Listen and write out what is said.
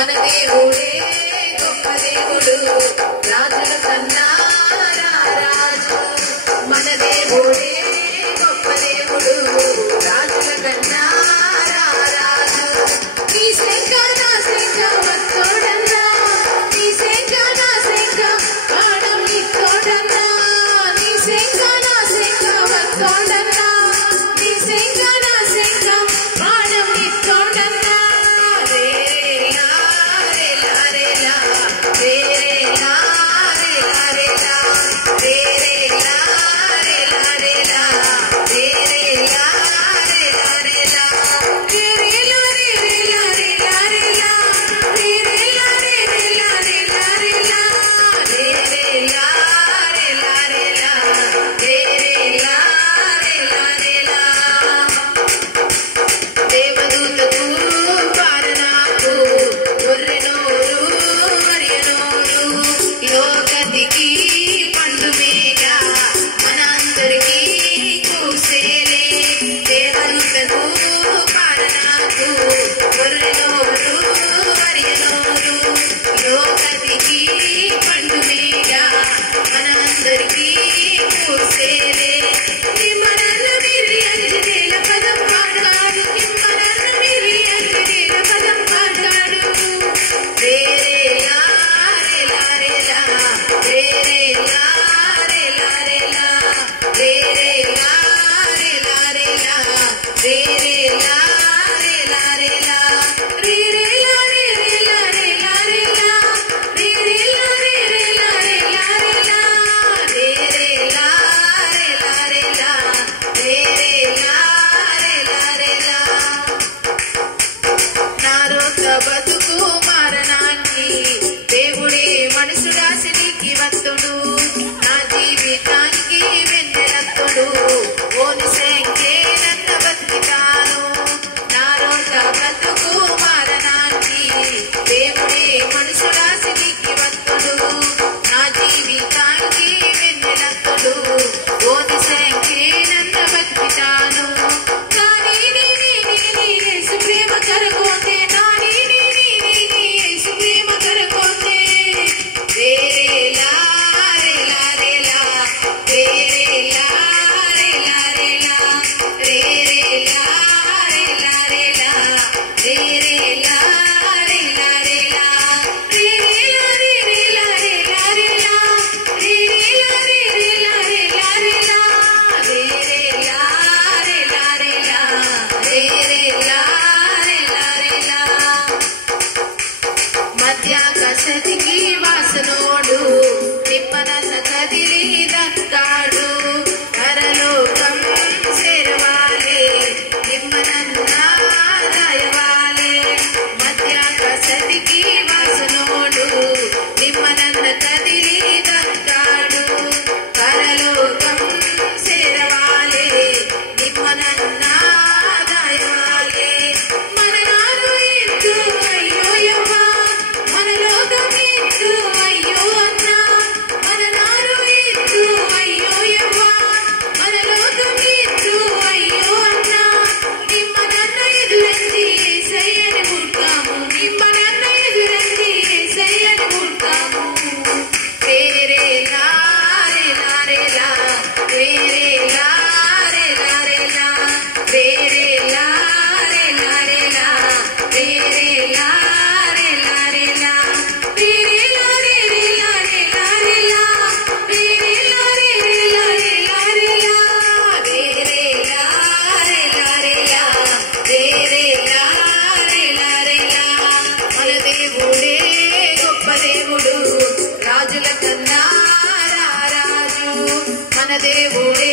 మన దేవుడే గొప్ప దేవుడు, రాజుల కన్నా రారాజు. మన దేవుడే గొప్ప దేవుడు, రాజుల కన్నా రారాజు. నీ శంఖ నా శంఖ వత్తోడన్నా, నీ శంఖ నా శంఖ బాణం నిత్తోడన్నా, నీ శంఖ నా శంఖ వత్తోడన్నా, నీ శంఖ నా శంఖ బాణం నిత్తోడన్నా. బతుకు మారనానికి దేవుడే మనుషురాశినికి వత్తుడు, నా జీవితానికి వెన్నెలత్తుడు. ఓని శంకే నన్న బతికితాను, నా రోట బతుకు మారనానికి దేవుడే మనుషురాశినికి వత్తుడు, నా జీవితానికి వెన్నెలత్తుడు. ఓని శంకే నన్న బతికితాను. కానీ యేసు ప్రేమ కరగోతే, మధ్యాకాశతికి వాసనోడు, నిమ్మనన్న కదిలి దత్తాడు. పరలోకం చేరవాలే, నిమ్మనన్న రాయవాలే. మధ్యాకాశతికి వాసనోడు, నిమ్మనన్న కదిలి దత్తాడు. పరలోకం చేరవాలే, నిమ్మనన్న రాయవాలే. మన నారు ఇద్దు అయ్యో యవ్వ, మన లోకం ఇద్దు అయ్యో అన్నా, మన నారు ఇద్దు అయ్యో యవ్వ, మన లోకం ఇద్దు అయ్యో అన్నా. నిమ్మనన్న ఎదురంది యేసయ్యని పుడతాము, నిమ్మనన్న ఎదురంది యేసయ్యని పుడతాము. వేరే లారే లారేలా, వేరే లారే లారేలా, వేరే లారే లారేలా, వేరే లారే లారేలా, వేరే లారే లారే లారేలా, వేరే లారే లారే లారేలా, వేరే లారే లారేలా, వేరే లారే లారేలా. మన దేవుడే గొప్ప దేవుడు, రాజుల కన్నా రారాజు. మన దేవుడే